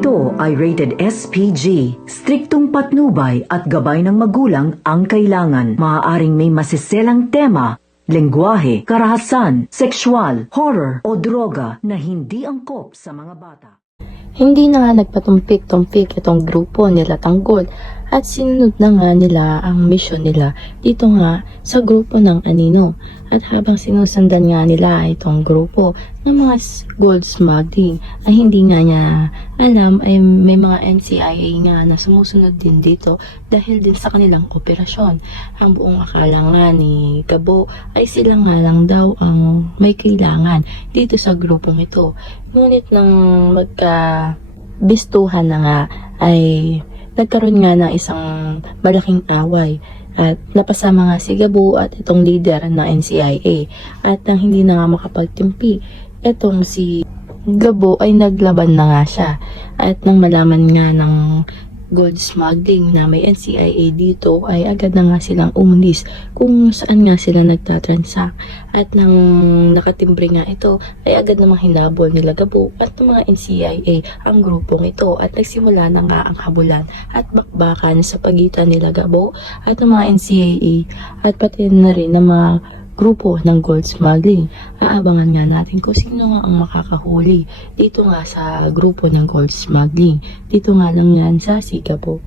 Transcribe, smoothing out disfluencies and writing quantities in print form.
Ito ay rated SPG. Striktong patnubay at gabay ng magulang ang kailangan. Maaaring may masiselang tema, lengguwahe, karahasan, sexual, horror o droga na hindi angkop sa mga bata. Hindi na nga nagpatumpik-tumpik itong grupo nila Tanggol at sinunod na nga nila ang misyon nila dito nga sa grupo ng Anino. At habang sinusundan nga nila itong grupo ng mga gold smuggling ay hindi nga niya alam ay may mga NCIA nga na sumusunod din dito dahil din sa kanilang operasyon. Ang buong akala nga ni Gabo ay sila nga lang daw ang may kailangan dito sa grupong ito. Ngunit nang magkabistuhan na nga ay nagkaroon nga ng isang malaking away at napasama nga si Gabo at itong leader ng NCIA at nang hindi na nga makapagtimpi itong si Gabo ay naglaban na nga siya at nang malaman nga ng gold smuggling na may NCIA dito ay agad na nga silang umalis kung saan nga sila nagtatransact at nang nakatimbre nga ito ay agad namang hinabol nila Gabo at ng mga NCIA ang grupong ito at nagsimula na nga ang habulan at bakbakan sa pagitan nila Gabo at ng mga NCIA at pati na rin ng mga grupo ng gold smuggling. Aabangan nga natin kung sino nga ang makakahuli dito nga sa grupo ng gold smuggling. Dito nga lang yan sa Sigabo.